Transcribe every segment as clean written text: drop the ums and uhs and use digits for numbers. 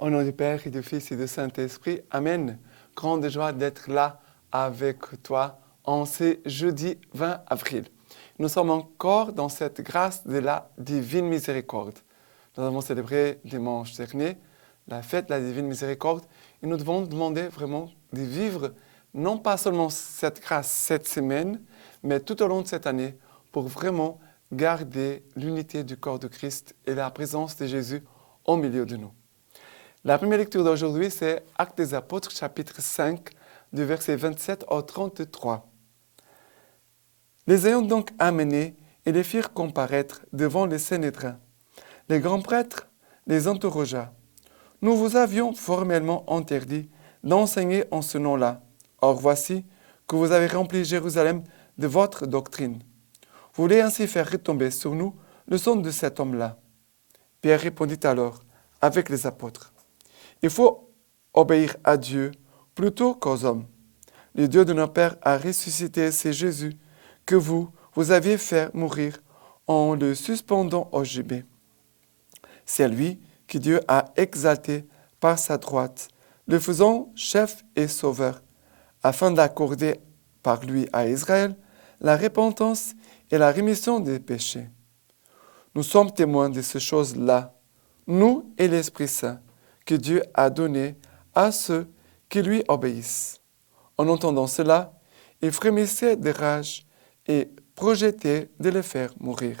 Au nom du Père et du Fils et du Saint-Esprit, Amen. Grande joie d'être là avec toi en ce jeudi 20 avril. Nous sommes encore dans cette grâce de la divine miséricorde. Nous avons célébré dimanche dernier la fête de la divine miséricorde et nous devons demander vraiment de vivre non pas seulement cette grâce cette semaine, mais tout au long de cette année pour vraiment garder l'unité du corps de Christ et la présence de Jésus au milieu de nous. La première lecture d'aujourd'hui, c'est Actes des Apôtres, chapitre 5, du verset 27 au 33. Les ayant donc amenés et les firent comparaître devant les Sanhédrins. Les grands prêtres les interrogea. Nous vous avions formellement interdit d'enseigner en ce nom-là. Or voici que vous avez rempli Jérusalem de votre doctrine. Vous voulez ainsi faire retomber sur nous le son de cet homme-là. Pierre répondit alors avec les apôtres. Il faut obéir à Dieu plutôt qu'aux hommes. Le Dieu de nos pères a ressuscité ce Jésus que vous aviez fait mourir en le suspendant au gibet. C'est lui que Dieu a exalté par sa droite, le faisant chef et sauveur, afin d'accorder par lui à Israël la repentance et la rémission des péchés. Nous sommes témoins de ces choses-là, nous et l'Esprit Saint, que Dieu a donné à ceux qui lui obéissent. En entendant cela, il frémissait de rage et projetait de les faire mourir.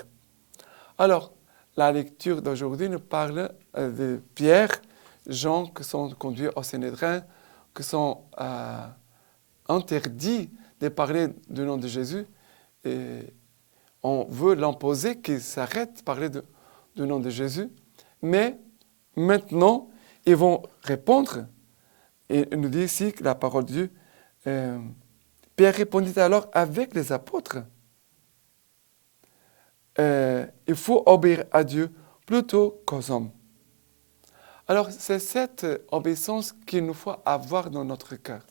Alors, la lecture d'aujourd'hui nous parle de Pierre, Jean qui sont conduits au Sanhédrin, qui sont interdits de parler du nom de Jésus. Et on veut l'imposer qu'ils s'arrêtent de parler du nom de Jésus. Mais maintenant, ils vont répondre. Et il nous dit ici que la parole de Dieu, Pierre répondit alors avec les apôtres. Il faut obéir à Dieu plutôt qu'aux hommes. Alors, c'est cette obéissance qu'il nous faut avoir dans notre cœur.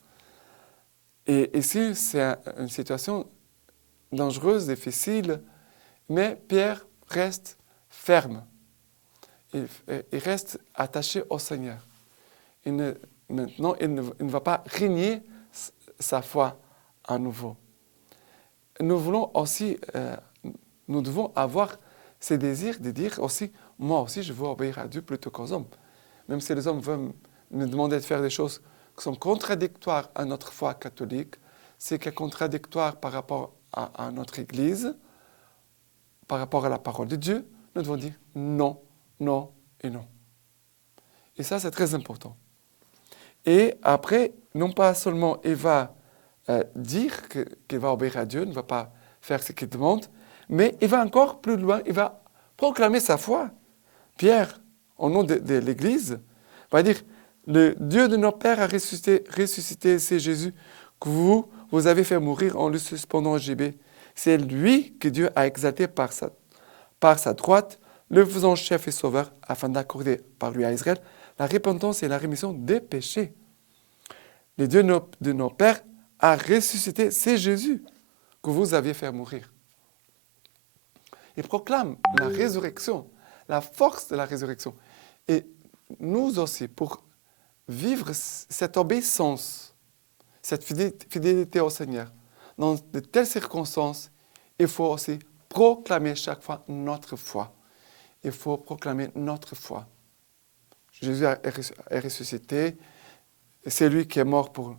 Et ici, c'est une situation dangereuse, difficile, mais Pierre reste ferme. Il reste attaché au Seigneur. Maintenant, il ne va pas renier sa foi à nouveau. Nous voulons aussi, nous devons avoir ces désirs de dire aussi, moi aussi, je veux obéir à Dieu plutôt qu'aux hommes. Même si les hommes veulent nous demander de faire des choses qui sont contradictoires à notre foi catholique, c'est qui est contradictoire par rapport à notre Église, par rapport à la parole de Dieu, nous devons dire non, non et non. Et ça, c'est très important. Et après, non pas seulement il va dire qu'il va obéir à Dieu, ne va pas faire ce qu'il demande, mais il va encore plus loin, il va proclamer sa foi. Pierre, au nom de l'Église, va dire, le Dieu de nos pères a ressuscité, c'est Jésus que vous avez fait mourir en le suspendant au gibet. C'est lui que Dieu a exalté par sa droite, le faisant chef et sauveur, afin d'accorder par lui à Israël la repentance et la rémission des péchés. Le Dieu de nos pères a ressuscité, c'est Jésus que vous aviez fait mourir. Il proclame la résurrection, la force de la résurrection. Et nous aussi, pour vivre cette obéissance, cette fidélité au Seigneur, dans de telles circonstances, il faut aussi proclamer chaque fois notre foi. Il faut proclamer notre foi. Jésus est ressuscité, c'est lui qui est mort pour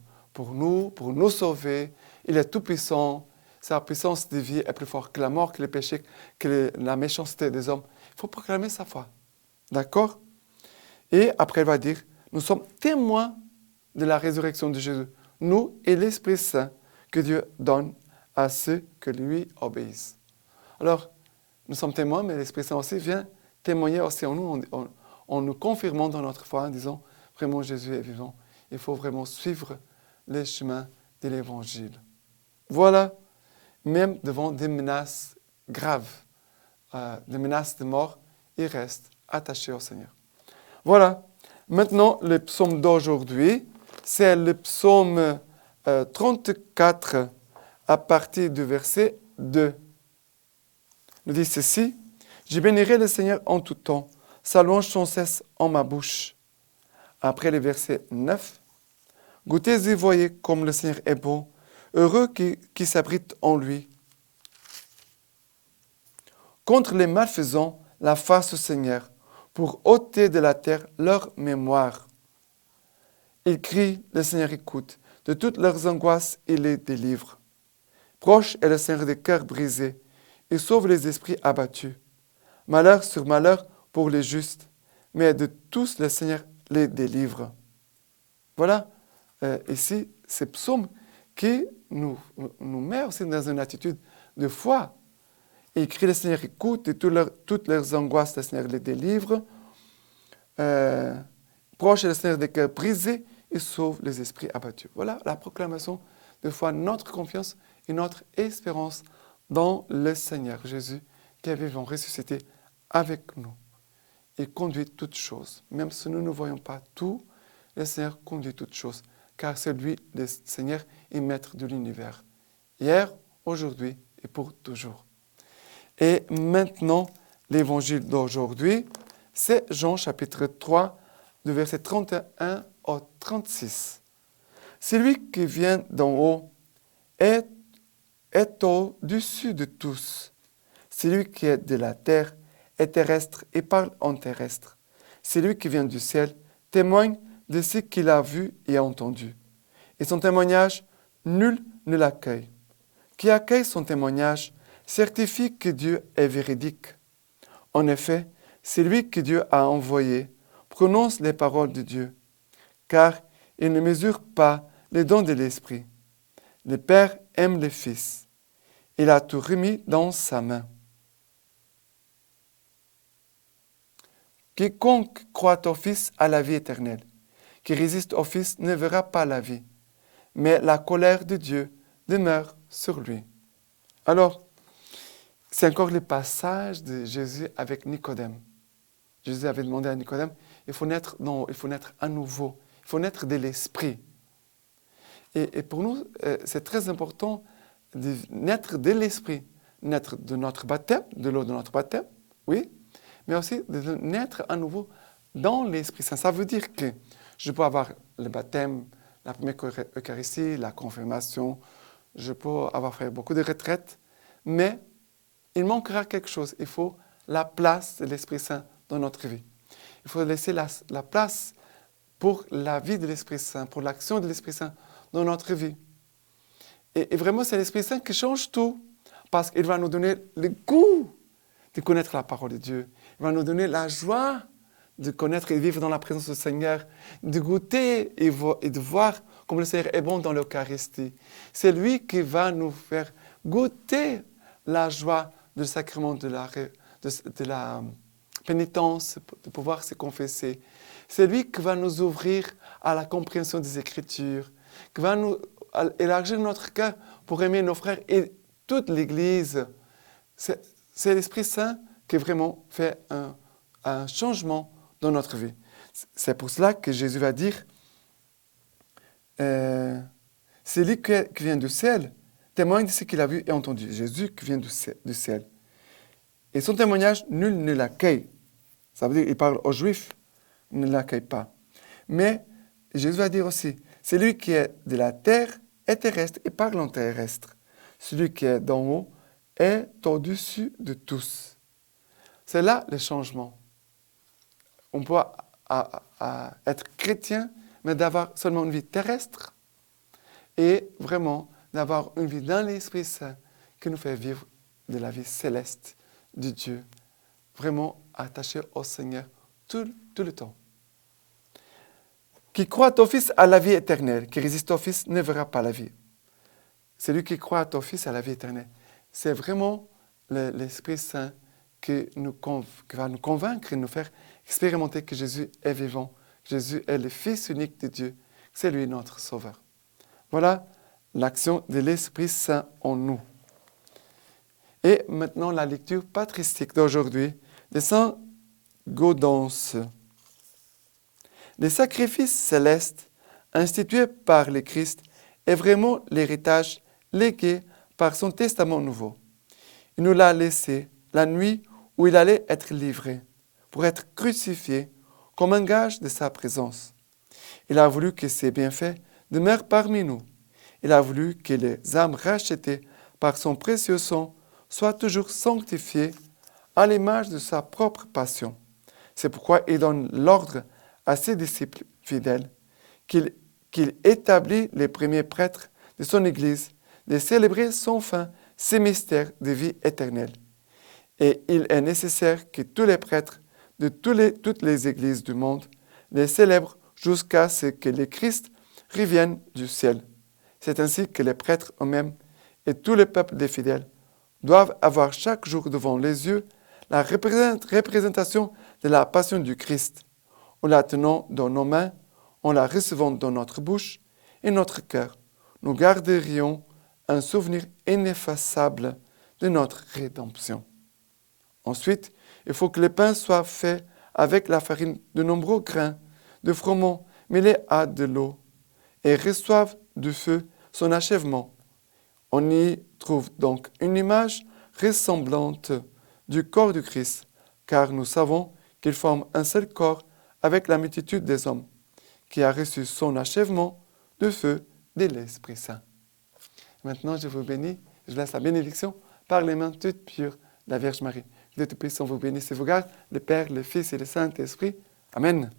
nous sauver. Il est tout-puissant. Sa puissance de vie est plus forte que la mort, que le péché, que la méchanceté des hommes. Il faut proclamer sa foi. D'accord? Et après, il va dire, nous sommes témoins de la résurrection de Jésus. Nous et l'Esprit Saint que Dieu donne à ceux qui lui obéissent. Alors, nous sommes témoins, mais l'Esprit Saint aussi vient témoigner aussi en nous, en nous confirmant dans notre foi, en disant, vraiment Jésus est vivant. Il faut vraiment suivre les chemins de l'Évangile. Voilà, même devant des menaces graves, des menaces de mort, il reste attaché au Seigneur. Voilà, maintenant le psaume d'aujourd'hui, c'est le psaume 34 à partir du verset 2. Il dit ceci, « Je bénirai le Seigneur en tout temps, sa louange sans cesse en ma bouche. après le verset 9. Goûtez et voyez comme le Seigneur est bon, heureux qui s'abrite en lui. Contre les malfaisants, la face au Seigneur, pour ôter de la terre leur mémoire. Ils crient, le Seigneur écoute, de toutes leurs angoisses, il les délivre. Proche est le Seigneur des cœurs brisés, il sauve les esprits abattus. Malheur sur malheur pour les justes, mais de tous le Seigneur les délivre. Voilà, ici, ce psaume qui nous met aussi dans une attitude de foi. Il crie, le Seigneur écoute, et toutes leurs angoisses, le Seigneur les délivre. Proche est le Seigneur des cœurs brisés, il sauve les esprits abattus. Voilà la proclamation de foi, notre confiance et notre espérance dans le Seigneur Jésus, qui est vivant, ressuscité avec nous. Il conduit toutes choses. Même si nous ne voyons pas tout, le Seigneur conduit toutes choses, car c'est lui, le Seigneur, et maître de l'univers. Hier, aujourd'hui et pour toujours. Et maintenant, l'évangile d'aujourd'hui, c'est Jean chapitre 3, du verset 31 au 36. Celui qui vient d'en haut est au-dessus de tous. Celui qui est de la terre est terrestre et parle en terrestre. Celui qui vient du ciel témoigne de ce qu'il a vu et entendu. Et son témoignage, nul ne l'accueille. Qui accueille son témoignage certifie que Dieu est véridique. En effet, celui que Dieu a envoyé prononce les paroles de Dieu, car il ne mesure pas les dons de l'Esprit. Le Père aime le Fils. Il a tout remis dans sa main. Quiconque croit au Fils a la vie éternelle. Qui résiste au Fils ne verra pas la vie, mais la colère de Dieu demeure sur lui. Alors, c'est encore le passage de Jésus avec Nicodème. Jésus avait demandé à Nicodème, il faut naître à nouveau, il faut naître de l'Esprit. Et pour nous, c'est très important de naître de l'Esprit, naître de notre baptême, de l'eau de notre baptême, oui, mais aussi de naître à nouveau dans l'Esprit Saint. Ça veut dire que je peux avoir le baptême, la première Eucharistie, la confirmation, je peux avoir fait beaucoup de retraites, mais il manquera quelque chose. Il faut la place de l'Esprit Saint dans notre vie. Il faut laisser la place pour la vie de l'Esprit Saint, pour l'action de l'Esprit Saint dans notre vie. Et vraiment, c'est l'Esprit Saint qui change tout, parce qu'il va nous donner le goût de connaître la parole de Dieu. Il va nous donner la joie de connaître et vivre dans la présence du Seigneur, de goûter et de voir comme le Seigneur est bon dans l'Eucharistie. C'est lui qui va nous faire goûter la joie du sacrement de la pénitence, de pouvoir se confesser. C'est lui qui va nous ouvrir à la compréhension des Écritures, qui va nous élargir notre cœur pour aimer nos frères et toute l'Église. C'est l'Esprit Saint qui vraiment fait un changement dans notre vie. C'est pour cela que Jésus va dire, c'est lui qui vient du ciel, témoigne de ce qu'il a vu et entendu. Jésus qui vient du ciel. Et son témoignage, nul ne l'accueille. Ça veut dire qu'il parle aux Juifs, ne l'accueille pas. Mais Jésus va dire aussi, celui qui est de la terre est terrestre et parle en terrestre. Celui qui est d'en haut est au-dessus de tous. C'est là le changement. On peut être chrétien, mais d'avoir seulement une vie terrestre et vraiment d'avoir une vie dans l'Esprit Saint qui nous fait vivre de la vie céleste de Dieu, vraiment attaché au Seigneur tout le temps. Qui croit au Fils a la vie éternelle, qui résiste au Fils ne verra pas la vie. Celui qui croit au Fils a la vie éternelle. C'est vraiment l'Esprit Saint qui va nous convaincre et nous faire expérimenter que Jésus est vivant, que Jésus est le Fils unique de Dieu, que c'est lui notre Sauveur. Voilà l'action de l'Esprit Saint en nous. Et maintenant, la lecture patristique d'aujourd'hui de Saint Gaudence. Le sacrifice céleste institué par le Christ est vraiment l'héritage légué par son testament nouveau. Il nous l'a laissé la nuit où il allait être livré pour être crucifié comme un gage de sa présence. Il a voulu que ses bienfaits demeurent parmi nous. Il a voulu que les âmes rachetées par son précieux sang soient toujours sanctifiées à l'image de sa propre passion. C'est pourquoi il donne l'ordre à ses disciples fidèles qu'il établit les premiers prêtres de son Église de célébrer sans fin ces mystères de vie éternelle. Et il est nécessaire que tous les prêtres de toutes les églises du monde les célèbrent jusqu'à ce que le Christ revienne du ciel. C'est ainsi que les prêtres eux-mêmes et tout le peuple des fidèles doivent avoir chaque jour devant les yeux la représentation de la passion du Christ, en la tenant dans nos mains, en la recevant dans notre bouche et notre cœur. Nous garderions un souvenir ineffaçable de notre rédemption. Ensuite, il faut que le pain soit fait avec la farine de nombreux grains de froment mêlés à de l'eau et reçoive du feu son achèvement. On y trouve donc une image ressemblante du corps du Christ, car nous savons qu'il forme un seul corps avec la multitude des hommes, qui a reçu son achèvement du feu de l'Esprit Saint. Maintenant, je vous bénis, je laisse la bénédiction par les mains toutes pures de la Vierge Marie. Que Dieu Tout-Puissant vous bénisse et vous garde, le Père, le Fils et le Saint-Esprit. Amen.